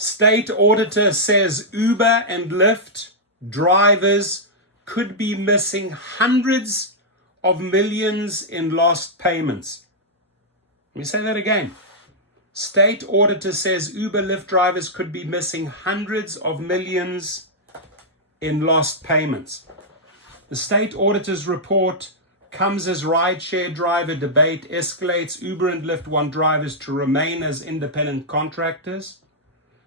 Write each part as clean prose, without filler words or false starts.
State auditor says Uber and Lyft drivers could be missing hundreds of millions in lost payments. Let me say that again. State auditor says Uber, Lyft drivers could be missing hundreds of millions in lost payments. The state auditor's report comes as rideshare driver debate escalates. Uber and Lyft want drivers to remain as independent contractors.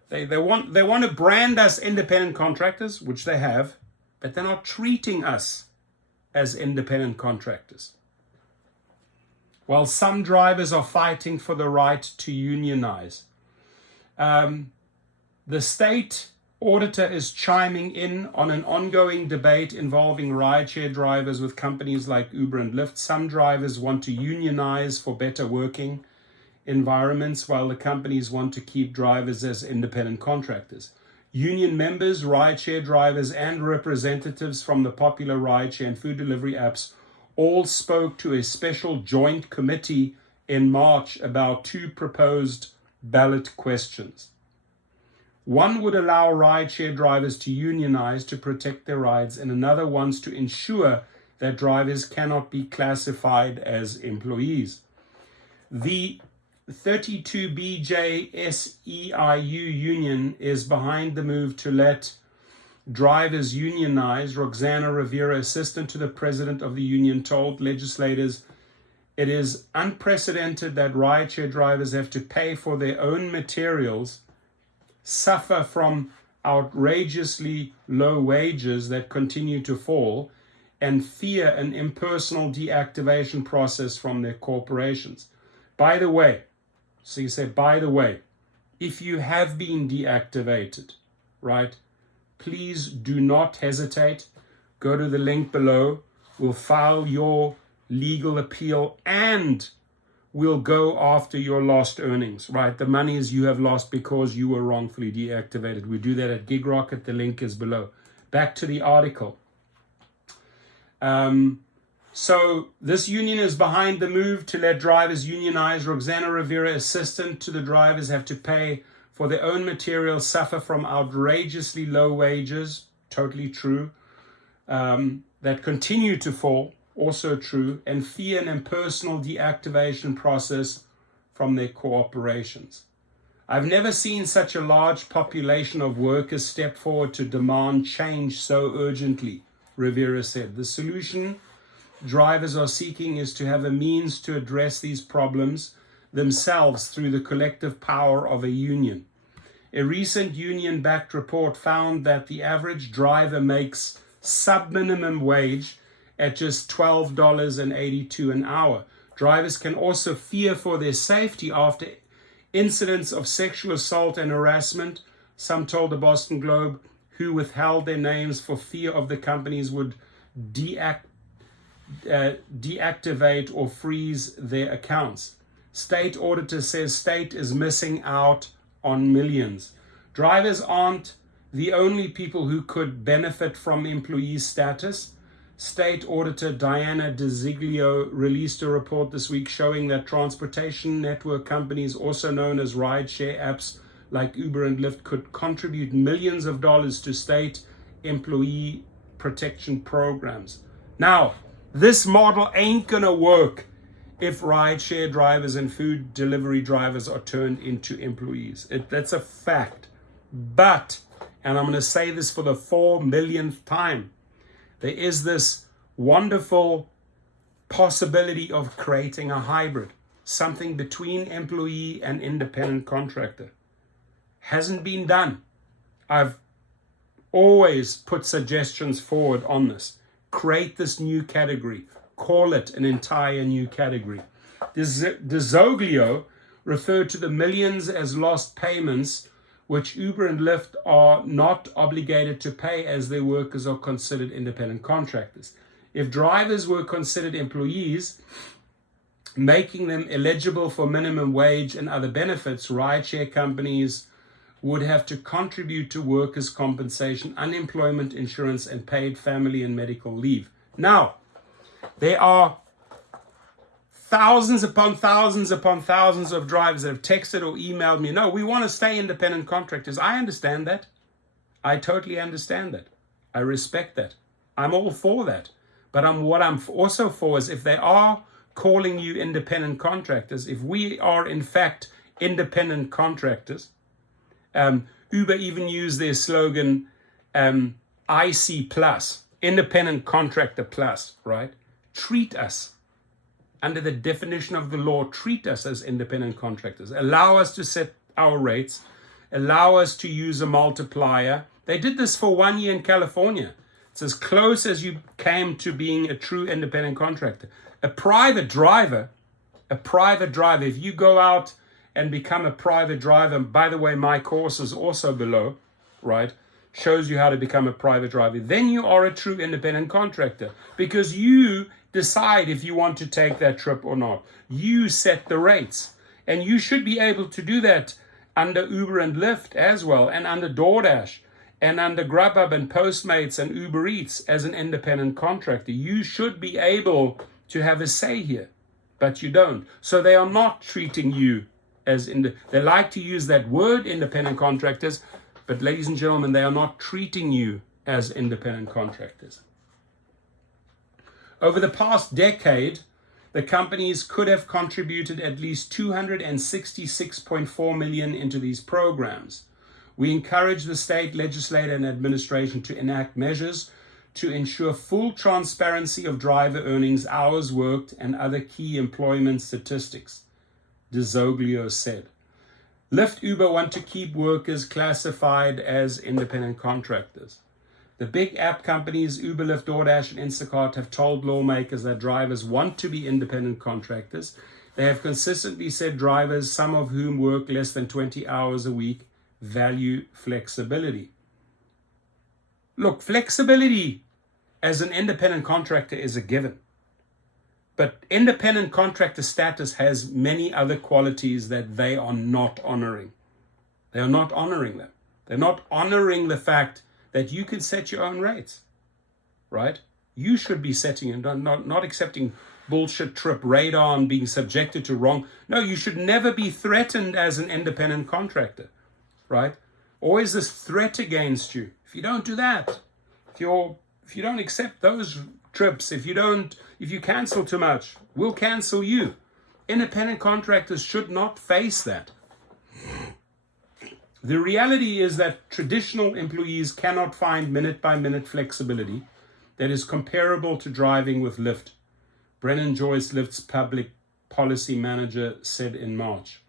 They want to brand us independent contractors, which they have, but they're not treating us as independent contractors. While some drivers are fighting for the right to unionize. The state auditor is chiming in on an ongoing debate involving rideshare drivers with companies like Uber and Lyft. Some drivers want to unionize for better working environments, while the companies want to keep drivers as independent contractors. Union members, rideshare drivers, and representatives from the popular rideshare and food delivery apps all spoke to a special joint committee in March about two proposed ballot questions. One would allow rideshare drivers to unionize to protect their rides, and another wants to ensure that drivers cannot be classified as employees. The 32BJ SEIU union is behind the move to let drivers unionize. Roxana Rivera, assistant to the president of the union, told legislators it is unprecedented that rideshare drivers have to pay for their own materials, suffer from outrageously low wages that continue to fall, and fear an impersonal deactivation process from their corporations. By the way, so you say, by the way, if you have been deactivated, right, please do not hesitate. Go to the link below. We'll file your legal appeal and we'll go after your lost earnings, right? The monies you have lost because you were wrongfully deactivated. We do that at Gig Rocket. The link is below. Back to the article. So this union is behind the move to let drivers unionize. Roxana Rivera, assistant to the drivers, have to pay for their own materials, suffer from outrageously low wages, totally true, that continue to fall, also true, and fear an impersonal deactivation process from their corporations. I've never seen such a large population of workers step forward to demand change so urgently, Rivera said. The solution drivers are seeking is to have a means to address these problems themselves through the collective power of a union. A recent union-backed report found that the average driver makes sub-minimum wage at just $12.82 an hour. Drivers can also fear for their safety after incidents of sexual assault and harassment. Some told the Boston Globe, who withheld their names for fear of the companies would deactivate or freeze their accounts. State auditor says state is missing out on millions. Drivers aren't the only people who could benefit from employee status. State auditor Diana DeZiglio released a report this week showing that transportation network companies, also known as rideshare apps like Uber and Lyft, could contribute millions of dollars to state employee protection programs. Now, this model ain't gonna work if rideshare drivers and food delivery drivers are turned into employees. That's a fact. But, and I'm gonna say this for the 4 millionth time, there is this wonderful possibility of creating a hybrid, something between employee and independent contractor. Hasn't been done. I've always put suggestions forward on this. Create this new category. Call it an entire new category. DeZoglio referred to the millions as lost payments, which Uber and Lyft are not obligated to pay as their workers are considered independent contractors. If drivers were considered employees, making them eligible for minimum wage and other benefits, rideshare companies would have to contribute to workers' compensation, unemployment insurance, and paid family and medical leave. Now, there are thousands upon thousands upon thousands of drivers that have texted or emailed me, no, we want to stay independent contractors. I understand that. I totally understand that. I respect that. I'm all for that. But what I'm also for is if they are calling you independent contractors, if we are in fact independent contractors, Uber even used their slogan, IC Plus, Independent Contractor Plus, right? Treat us, under the definition of the law, treat us as independent contractors. Allow us to set our rates. Allow us to use a multiplier. They did this for 1 year in California. It's as close as you came to being a true independent contractor. A private driver, if you go out and become a private driver, by the way, my course is also below, right? Shows you how to become a private driver. Then you are a true independent contractor because you decide if you want to take that trip or not. You set the rates. And you should be able to do that under Uber and Lyft as well, and under DoorDash, and under Grubhub and Postmates and Uber Eats as an independent contractor. You should be able to have a say here, but you don't. So they are not treating you as they like to use that word, independent contractors, but ladies and gentlemen, they are not treating you as independent contractors. Over the past decade, the companies could have contributed at least $266.4 million into these programs. We encourage the state legislature and administration to enact measures to ensure full transparency of driver earnings, hours worked, and other key employment statistics, DeZoglio said. Lyft, Uber want to keep workers classified as independent contractors. The big app companies, Uber, Lyft, DoorDash, and Instacart, have told lawmakers that drivers want to be independent contractors. They have consistently said drivers, some of whom work less than 20 hours a week, value flexibility. Look, flexibility as an independent contractor is a given. But independent contractor status has many other qualities that they are not honoring. They are not honoring them. They're not honoring the fact that you can set your own rates, right? You should be setting and not accepting bullshit trip radar and being subjected to wrong. No, you should never be threatened as an independent contractor, right? Always this threat against you. If you don't do that, if you don't accept those trips, if you cancel too much, we'll cancel you. Independent contractors should not face that. The reality is that traditional employees cannot find minute-by-minute flexibility that is comparable to driving with Lyft, Brennan Joyce, Lyft's public policy manager, said in March.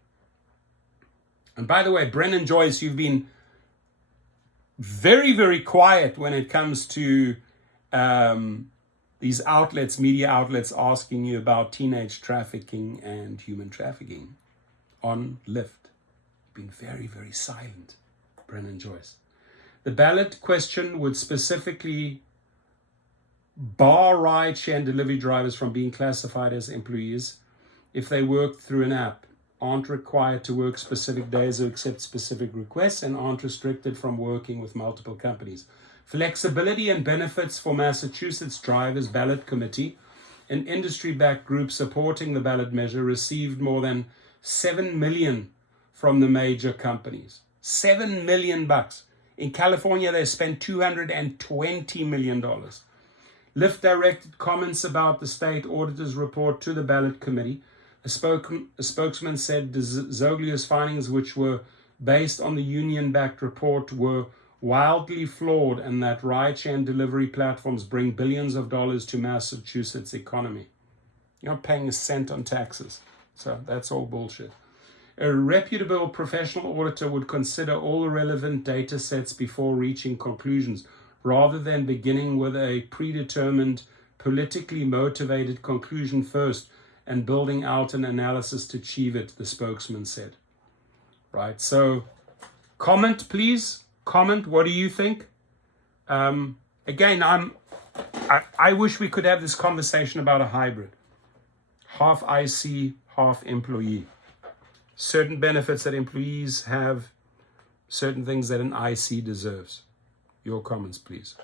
And by the way, Brennan Joyce, you've been very, very quiet when it comes to these outlets, media outlets, asking you about teenage trafficking and human trafficking on Lyft. Been very, very silent, Brennan Joyce. The ballot question would specifically bar rideshare and delivery drivers from being classified as employees if they work through an app, aren't required to work specific days or accept specific requests, and aren't restricted from working with multiple companies. Flexibility and benefits for Massachusetts Drivers Ballot Committee, an industry-backed group supporting the ballot measure, received more than $7 million from the major companies. $7 million. In California, they spent $220 million. Lyft directed comments about the state auditor's report to the ballot committee. A spokesman said Zoglio's findings, which were based on the union-backed report, were wildly flawed, and that rideshare and delivery platforms bring billions of dollars to Massachusetts' economy. You're not paying a cent on taxes. So that's all bullshit. A reputable professional auditor would consider all the relevant data sets before reaching conclusions, rather than beginning with a predetermined, politically motivated conclusion first and building out an analysis to achieve it, the spokesman said. Right, so comment, please. Comment, what do you think? Again, I wish we could have this conversation about a hybrid. Half IC, half employee. Certain benefits that employees have, certain things that an IC deserves. Your comments, please.